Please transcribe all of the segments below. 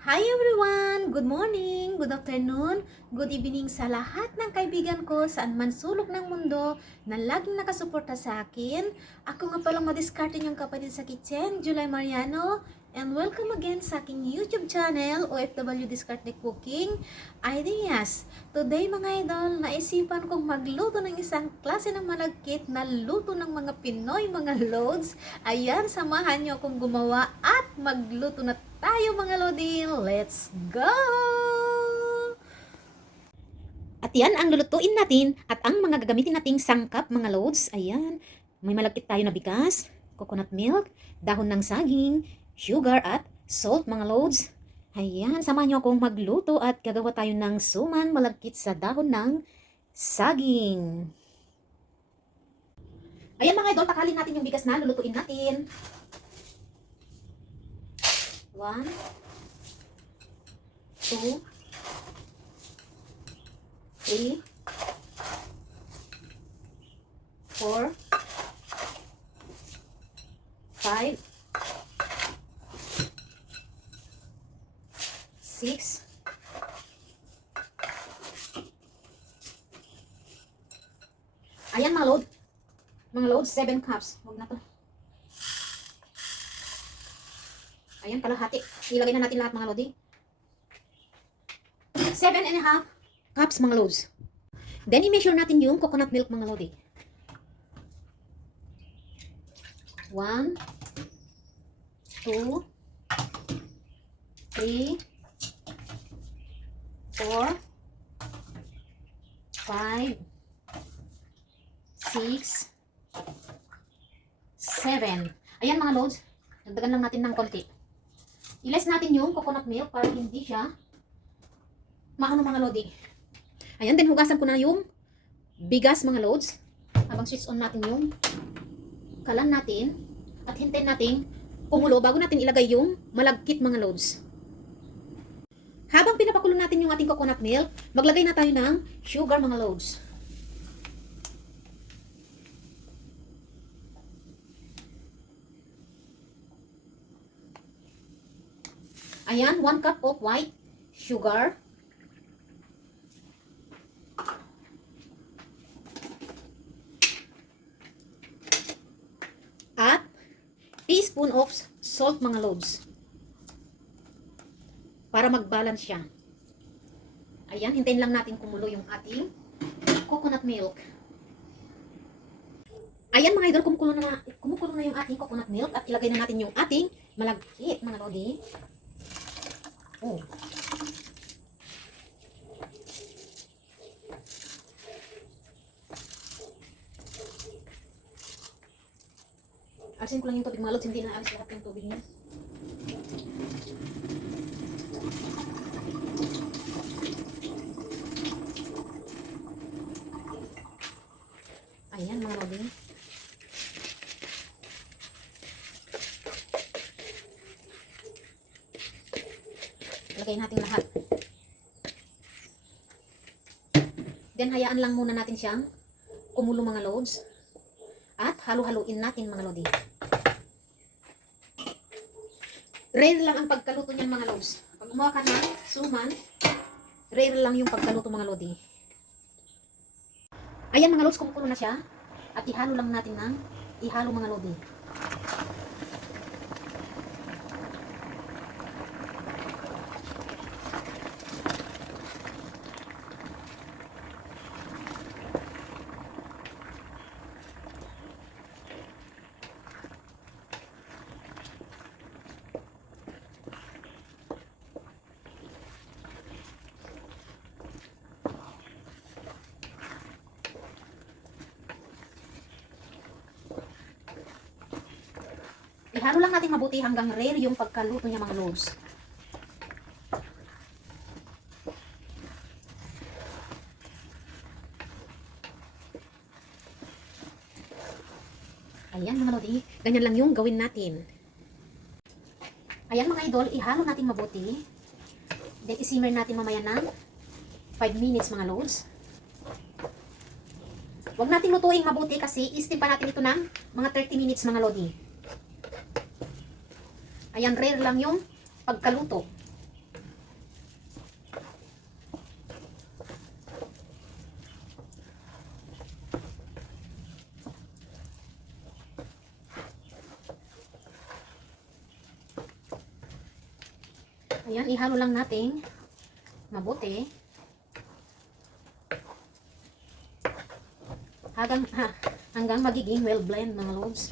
Hi everyone! Good morning, good afternoon, good evening sa lahat ng kaibigan ko saan man sulok ng mundo na laging nakasuporta sa akin. Ako nga palang madiskarte niyong kapatid sa kitchen, July Mariano. And welcome again sa aking YouTube channel, OFW Discarte Cooking Ideas. Today mga idol, naisipan kong magluto ng isang klase ng malagkit na luto ng mga Pinoy, mga loads. Ayan, samahan niyo akong gumawa at magluto na tayo mga lodi. Let's go! At yan ang lulutuin natin at ang mga gagamitin nating sangkap mga loads. Ayan, may malagkit tayo na bigas, coconut milk, dahon ng saging, sugar at salt mga loads. Ayan, samahan nyo akong magluto at gagawa tayo ng suman malagkit sa dahon ng saging. Ayan mga idol, takalin natin yung bigas na lulutuin natin. 1, 2, 3, 4, 5, 6, 7 cups. Huwag na to. Ayan, kalahati. Ilagay na natin lahat mga lodi. 7.5 cups mga loads. Then, i-measure natin yung coconut milk mga lodi. 1, 2, 3, 4, 5, 6, 7. Ayan mga loads. Dagdagan lang natin ng konti. I-less natin yung coconut milk para hindi siya maano mga lodi. Ayan, then hugasan ko na yung bigas mga loads. Habang switch on natin yung kalan natin at hintayin natin kumulo bago natin ilagay yung malagkit mga loads. Habang pinapakulo natin yung ating coconut milk, maglagay na tayo ng sugar mga loads. Ayan, 1 cup of white sugar. At teaspoon of salt mga loads. Para mag-balance siya. Ayan, hintayin lang natin kumulo yung ating coconut milk. Ayan mga idol, kumukulo na yung ating coconut milk at ilagay na natin yung ating malagkit mga lodi. Oh. Alisin ko lang yung tubig mga lods, hindi na alis lahat yung tubig niya. Ayan mga lodi. Lagay natin lahat. Then hayaan lang muna natin siyang kumulo mga loads. At halu-haluin natin mga lodi. Rare lang ang pagkaluto niyan mga loads. Pag gumawa ka ng suman, rare lang yung pagkaluto mga lodi. Ayan mga loads, kumukulo na siya. At ihalo lang natin ng ihalo mga lodi. Ihalo lang natin mabuti hanggang rare yung pagkaluto niya mga loads. Ayan mga lodi, ganyan lang yung gawin natin. Ayan mga idol, ihalo natin mabuti. Then isimmer natin mamaya ng 5 minutes mga loads. Huwag natin lutuing mabuti kasi i-steam pa natin ito ng mga 30 minutes mga lodi. Ayan, rare lang yung pagkaluto. Ayan, ihalo lang natin mabuti. Hanggang magiging well blend mga lods.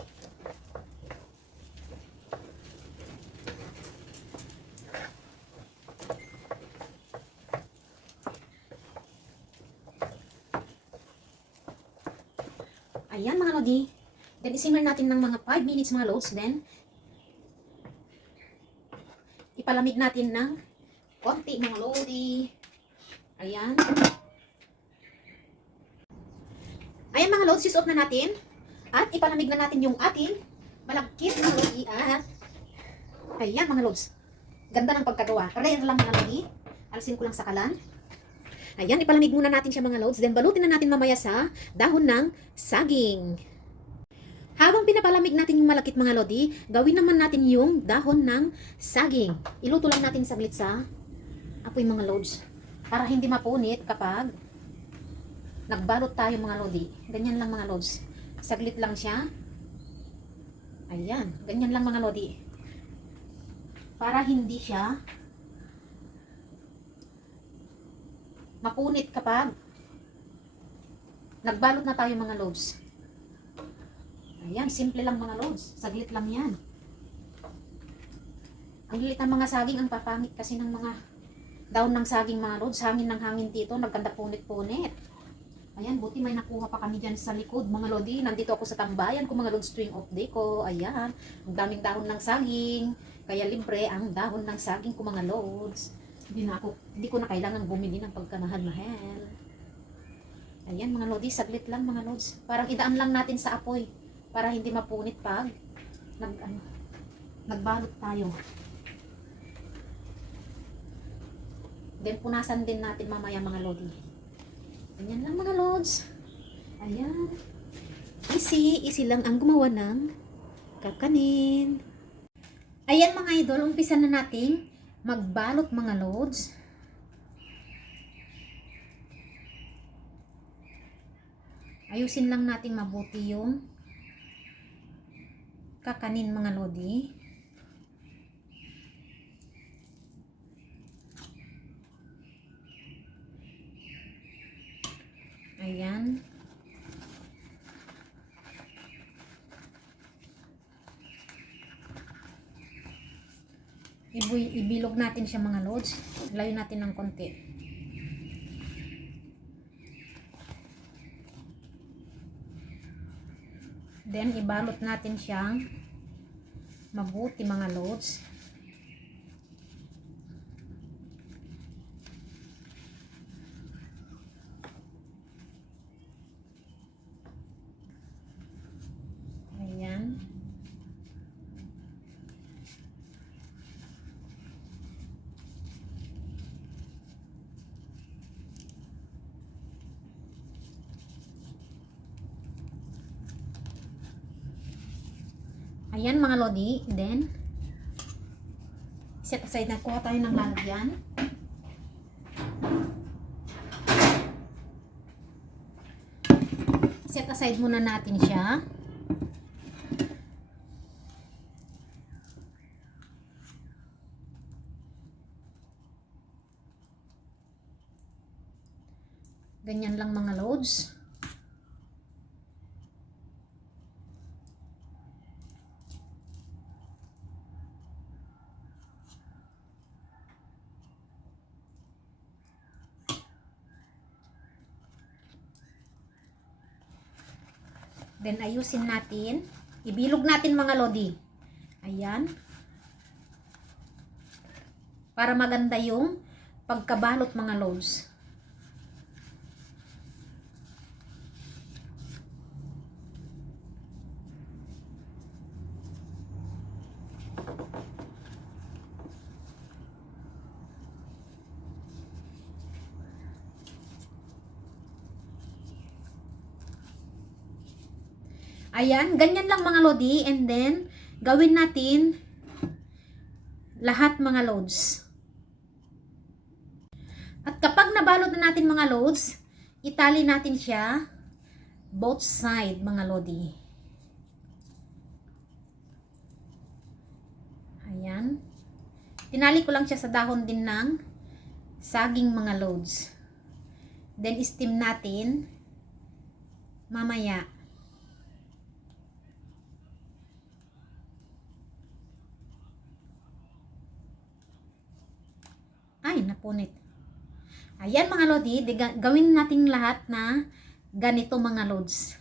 Ayan mga lodi. Then isimmer natin ng mga 5 minutes mga lods. Then ipalamig natin ng konti mga lodi. Ayan. Ayan mga lods, sis-off na natin. At ipalamig na natin yung ating malagkit mga lodi. At ayan mga lods. Ganda ng pagkagawa. Rare lang mga lodi. Alisin ko lang sa kalan. Ayan, ipalamig muna natin siya mga lods. Then balutin na natin mamaya sa dahon ng saging. Habang pinapalamig natin yung malakit mga lodi, gawin naman natin yung dahon ng saging. Iluto lang natin saglit sa apoy mga lods. Para hindi mapunit kapag nagbalot tayo mga lodi. Ganyan lang mga lods. Saglit lang siya. Ayan, ganyan lang mga lodi. Para hindi siya mapunit kapag nagbalot na tayo mga lods. Ayan, simple lang mga lods. Saglit lang yan. Ang lilit ng mga saging, ang papangit kasi ng mga daon ng saging mga lods. Hangin ng hangin dito, nagkanda punit-punit. Ayan, buti may nakuha pa kami dyan sa likod mga lodi. Nandito ako sa tambayan ko mga lods tuwing off day ko. Ayan, ang daming dahon ng saging. Kaya libre ang dahon ng saging ko mga lods. Hindi ko na kailangan bumili ng pagkamahal-mahal. Ayan mga lodi, saglit lang mga lods. Parang idaan lang natin sa apoy para hindi mapunit pag nagbalot tayo. Then punasan din natin mamaya mga lodi. Ganyan lang mga lods. Ayan. Easy lang ang gumawa ng kakanin. Ayan mga idol, umpisa na nating magbalot mga lods. Ayusin lang natin mabuti yung kakanin mga lodi. Ayan. Ibilog natin siya mga lods. Layo natin ng konti. Then ibalot natin siyang mabuti mga lods. Ayan. Ayan mga lodi, then set aside na, kuha tayo ng lalagyan. Set aside muna natin siya. Ganyan lang mga loads. Then ayusin natin. Ibilog natin mga lodi. Ayan. Para maganda yung pagkabalot mga loads. Ayan, ganyan lang mga lodi, and then gawin natin lahat mga loads. At kapag nabalot na natin mga loads, itali natin siya both side mga lodi. Ayan. Tinali ko lang siya sa dahon din ng saging mga loads. Then steam natin mamaya. Ay, napunit. Ayan mga lodi, gawin natin lahat na ganito mga loads.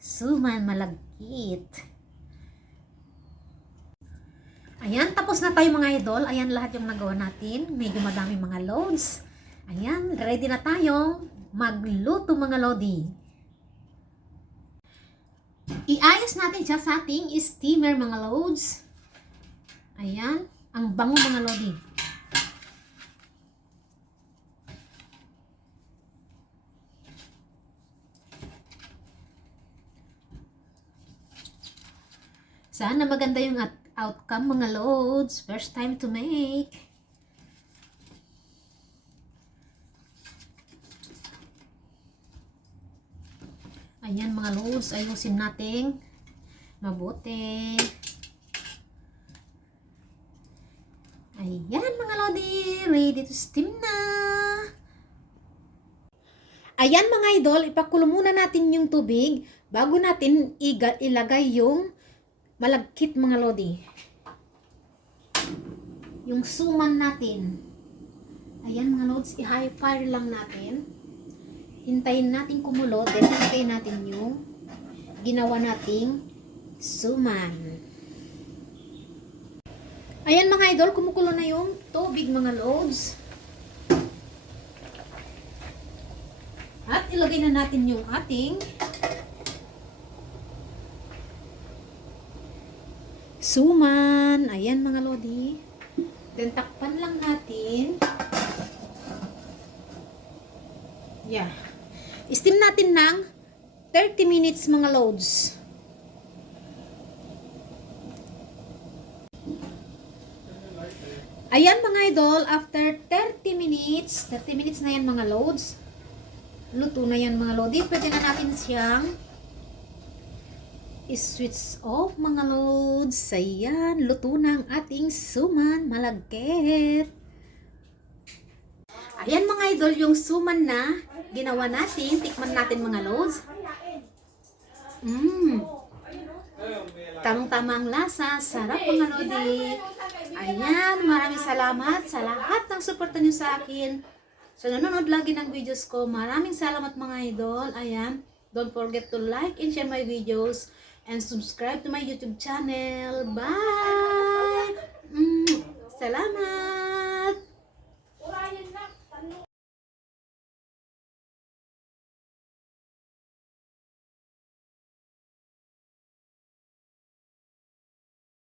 Suman malagkit. Ayan, tapos na tayo mga idol. Ayan lahat yung nagawa natin. Medyo madami mga loads. Ayan, ready na tayong magluto mga lodi. Iayos natin siya sa ating steamer mga loads. Ayan, ang bango mga lodi. Sana maganda yung outcome mga loads. First time to make. Ayan mga loads, ayusin natin mabuti. Ayan mga lodi, ready to steam na. Ayan mga idol, ipakulo muna natin yung tubig bago natin ilagay yung malagkit mga lodi. Yung suman natin. Ayan mga loads, i-high fire lang natin. Hintayin natin kumulo, then hintayin natin yung ginawa nating suman. Ayan mga idol, kumukulo na yung tubig mga loads. At ilagay na natin yung ating suman. Ayan mga lodi. Then takpan lang natin. Yeah. Steam natin ng 30 minutes mga loads. Ayan mga idol, after 30 minutes na yan mga loads. Luto na yan mga lodi. Pwede na natin siyang i-switch off mga loads. Ayan, luto na ang ating suman malagkit. Ayan mga idol, yung suman na ginawa natin. Tikman natin mga loads. Tamang-tamang lasa. Sarap mga lodi. Ayan, maraming salamat sa lahat ng suporta nyo sa akin. So, nanonood lagi ng videos ko. Maraming salamat mga idol. Ayan, don't forget to like and share my videos and subscribe to my YouTube channel. Bye!